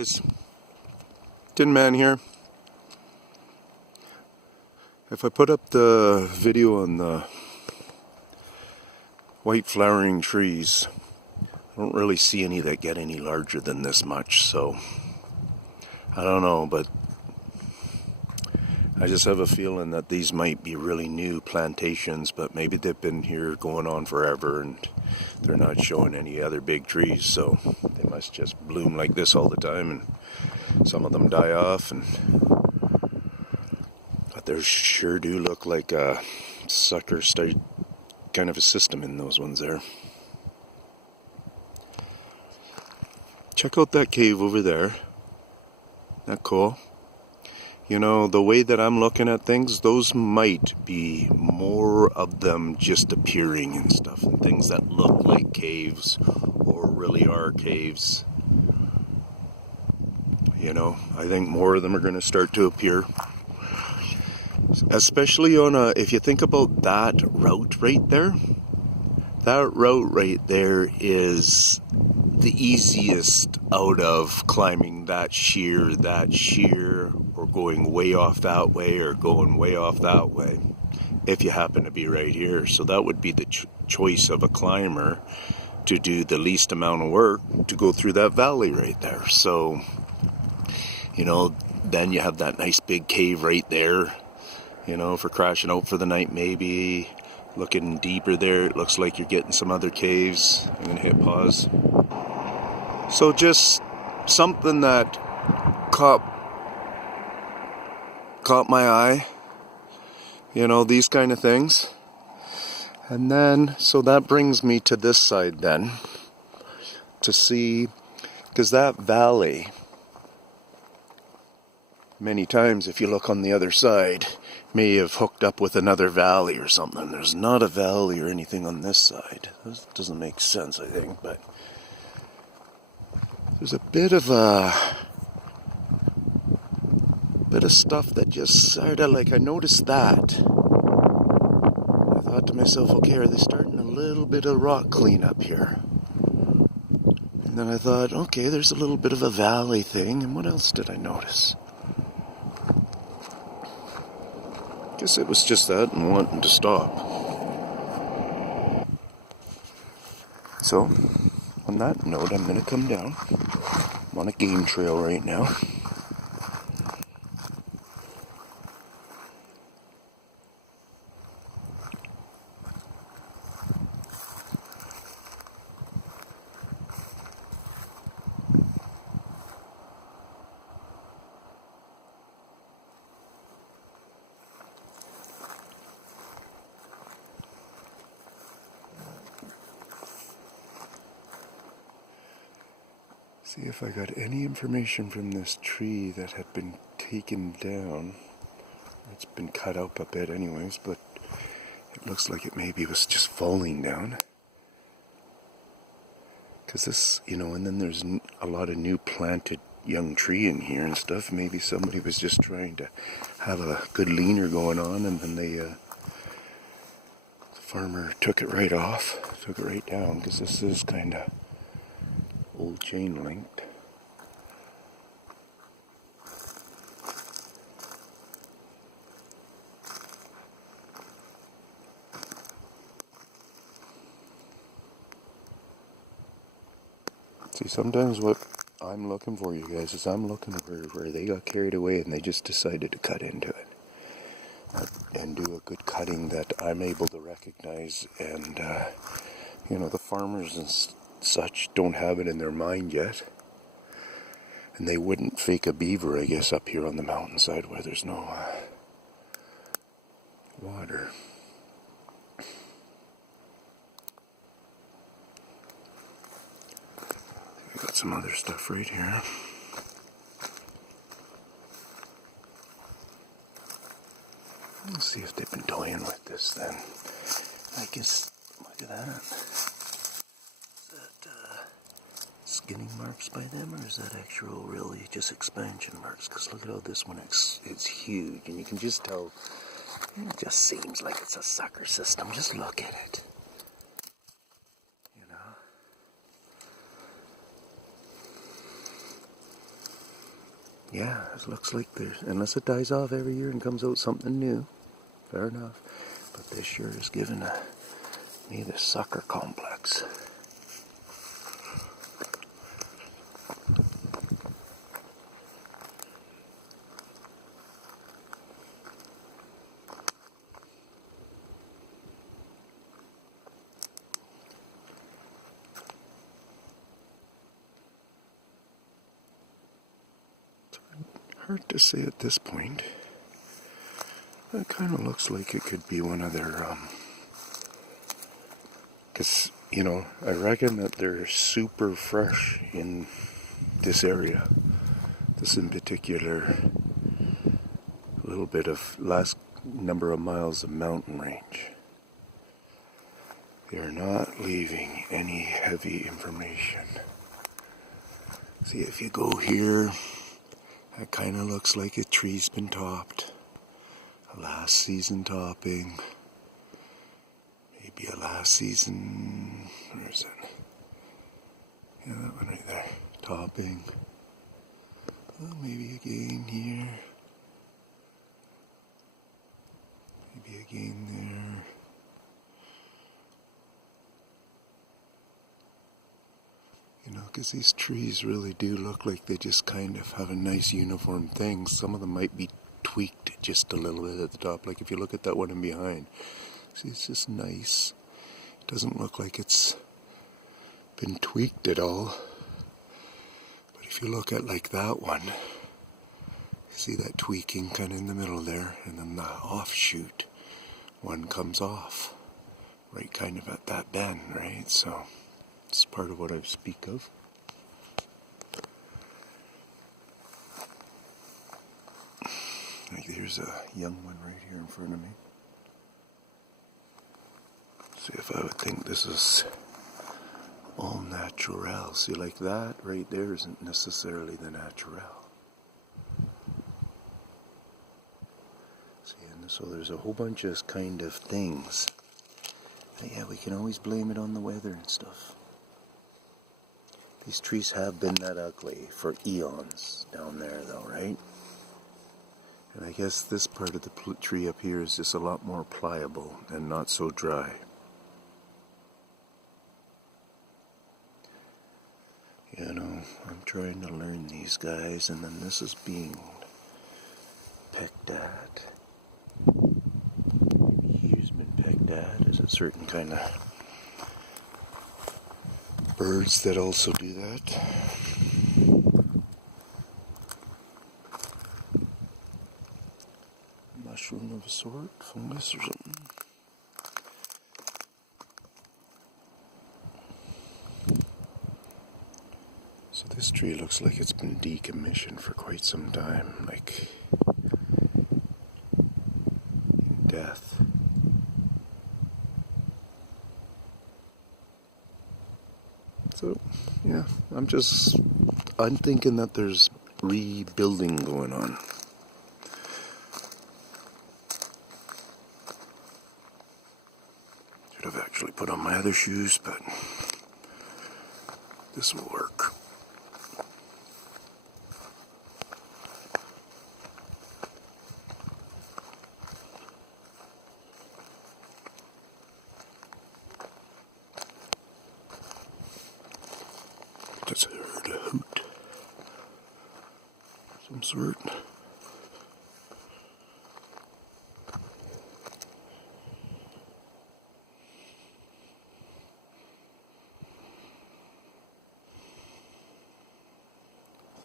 It's Tinman here. If I put up the video on the white flowering trees, I don't really see any that get any larger than this much, so I don't know, but I just have a feeling that these might be really new plantations, but maybe they've been here going on forever and they're not showing any other big trees, so they must just bloom like this all the time, and some of them die off, but they sure do look like a sucker state kind of a system in those ones there. Check out that cave over there. Isn't that cool? You know, the way that I'm looking at things, those might be more of them just appearing and stuff, and things that look like caves or really are caves. You know, I think more of them are going to start to appear. Especially on if you think about that route right there, that route right there is the easiest out of climbing that sheer, or going way off that way, or going way off that way, if you happen to be right here. So that would be the choice of a climber, to do the least amount of work to go through that valley right there. So, you know, then you have that nice big cave right there, you know, for crashing out for the night maybe. Looking deeper there, it looks like you're getting some other caves. I'm going to hit pause. So just something that caught my eye, you know, these kind of things. And then, so that brings me to this side then, to see, because that valley, many times if you look on the other side, may have hooked up with another valley or something. There's not a valley or anything on this side. This doesn't make sense, I think, but there's a bit of stuff that just sort of, like, I noticed that. I thought to myself, okay, are they starting a little bit of rock cleanup here? And then I thought, okay, there's a little bit of a valley thing, and what else did I notice? Guess it was just that and wanting to stop. So, on that note, I'm going to come down. I'm on a game trail right now. See if I got any information from this tree that had been taken down. It's been cut up a bit anyways, but it looks like it maybe was just falling down. Because this, you know, and then there's a lot of new planted young tree in here and stuff. Maybe somebody was just trying to have a good leaner going on, and then the farmer took it right off, took it right down, because this is kind of old chain linked. See, sometimes what I'm looking for, you guys, is I'm looking where they got carried away and they just decided to cut into it. And do a good cutting that I'm able to recognize, and, you know, the farmers and such don't have it in their mind yet. And they wouldn't fake a beaver, I guess, up here on the mountainside where there's no water. We got some other stuff right here. Let's see if they've been toying with this then. I guess, look at that. Is that skinning marks by them, or is that actual really just expansion marks? Because look at how this one it's huge, and you can just tell, it just seems like it's a sucker system. Just look at it. You know? Yeah, it looks like there's, unless it dies off every year and comes out something new, fair enough. But this sure is giving me the sucker complex. Hard to say at this point. It kind of looks like it could be one of their, because, you know, I reckon that they're super fresh in this area. This in particular, a little bit of last number of miles of mountain range. They are not leaving any heavy information. See, if you go here, that kind of looks like a tree's been topped. A last season topping. Maybe a last season, where is it? Yeah, that one right there. Topping. Oh, maybe again here. Maybe again there. You know, because these trees really do look like they just kind of have a nice uniform thing. Some of them might be tweaked just a little bit at the top. Like if you look at that one in behind. See, it's just nice. It doesn't look like it's been tweaked at all. But if you look at like that one, you see that tweaking kind of in the middle there, and then the offshoot one comes off. Right kind of at that bend, right? So it's part of what I speak of. Like there's a young one right here in front of me. See if I would think this is all natural. See, like that right there isn't necessarily the natural. See, and so there's a whole bunch of kind of things. But yeah, we can always blame it on the weather and stuff. These trees have been that ugly for eons down there though, right? And I guess this part of the tree up here is just a lot more pliable and not so dry. You know, I'm trying to learn these guys, and then this is being pecked at. Maybe he's been pecked at. Is it certain kind of birds that also do that? Mushroom of a sort, fungus or something. So this tree looks like it's been decommissioned for quite some time, like in death. So, yeah, I'm thinking that there's rebuilding going on. Should have actually put on my other shoes, but this will work. Just heard a hoot. Some sort.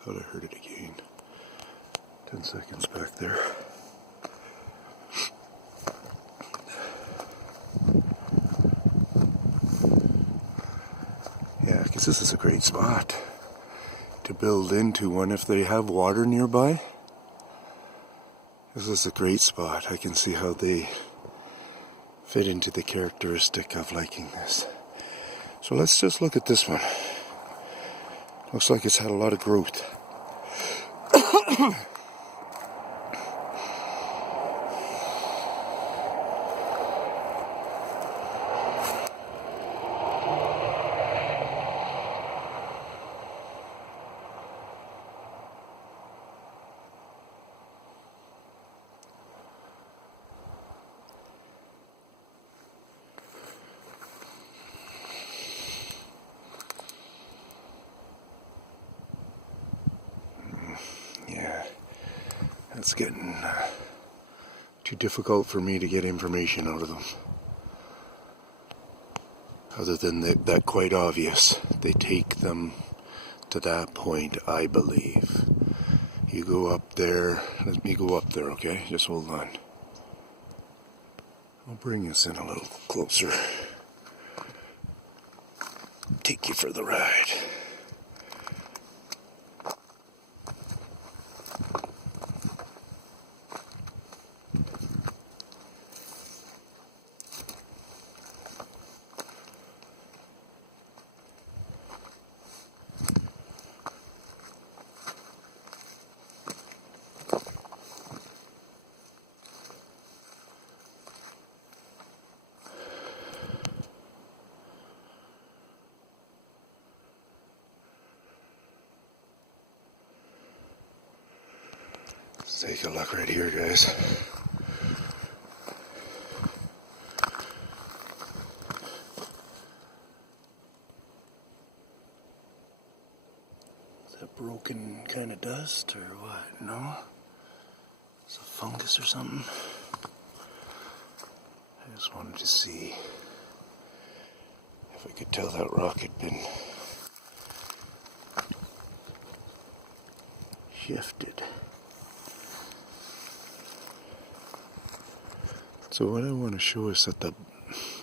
Thought I heard it again. 10 seconds back there. Yeah, because this is a great spot to build into one if they have water nearby. This is a great spot. I can see how they fit into the characteristic of liking this. So let's just look at this one. Looks like it's had a lot of growth. it's getting too difficult for me to get information out of them. Other than that quite obvious, they take them to that point, I believe. You go up there, let me go up there, okay? Just hold on. I'll bring us in a little closer. Take you for the ride. Let's take a look right here, guys. Is that broken kind of dust or what? No? It's a fungus or something? I just wanted to see if I could tell that rock had been shifted. So what I want to show us at the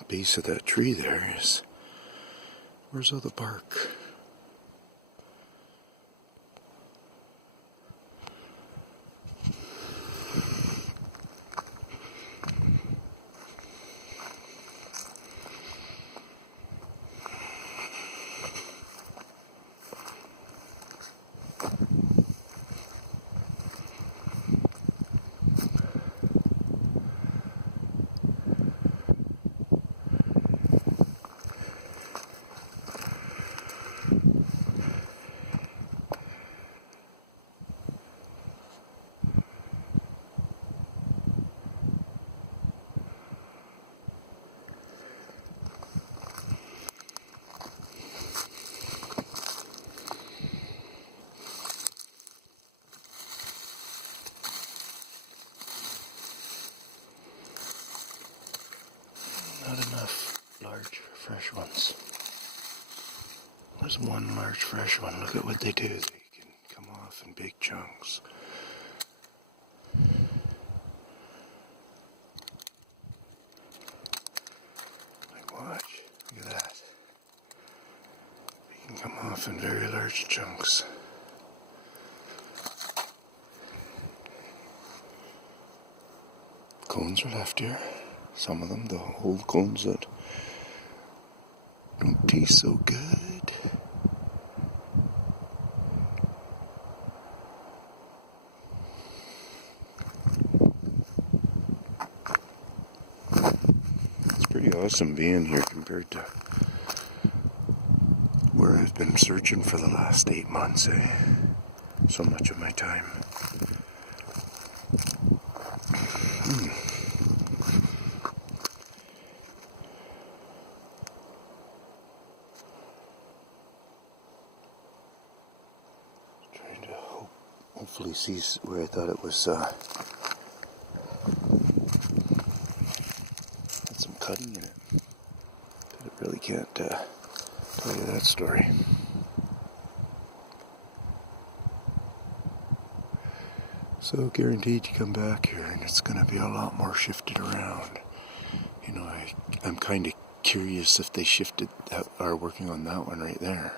base of that tree there is, where's all the bark? Not enough large fresh ones. There's one large fresh one. Look at what they do. They can come off in big chunks. Like watch. Look at that. They can come off in very large chunks. Cones are left here. Some of them, the old cones that don't taste so good. It's pretty awesome being here compared to where I've been searching for the last 8 months, so much of my time. Hopefully sees where I thought it was had some cutting in it. But it really can't tell you that story. So guaranteed you come back here and it's going to be a lot more shifted around. You know, I'm kind of curious if they shifted that, are working on that one right there.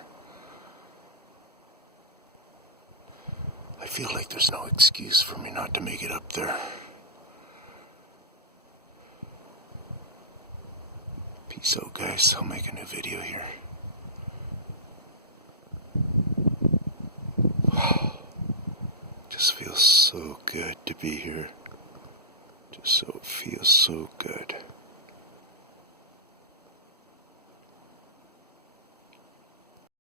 I feel like there's no excuse for me not to make it up there. Peace out, guys. I'll make a new video here. Just feels so good to be here. Just so feels so good.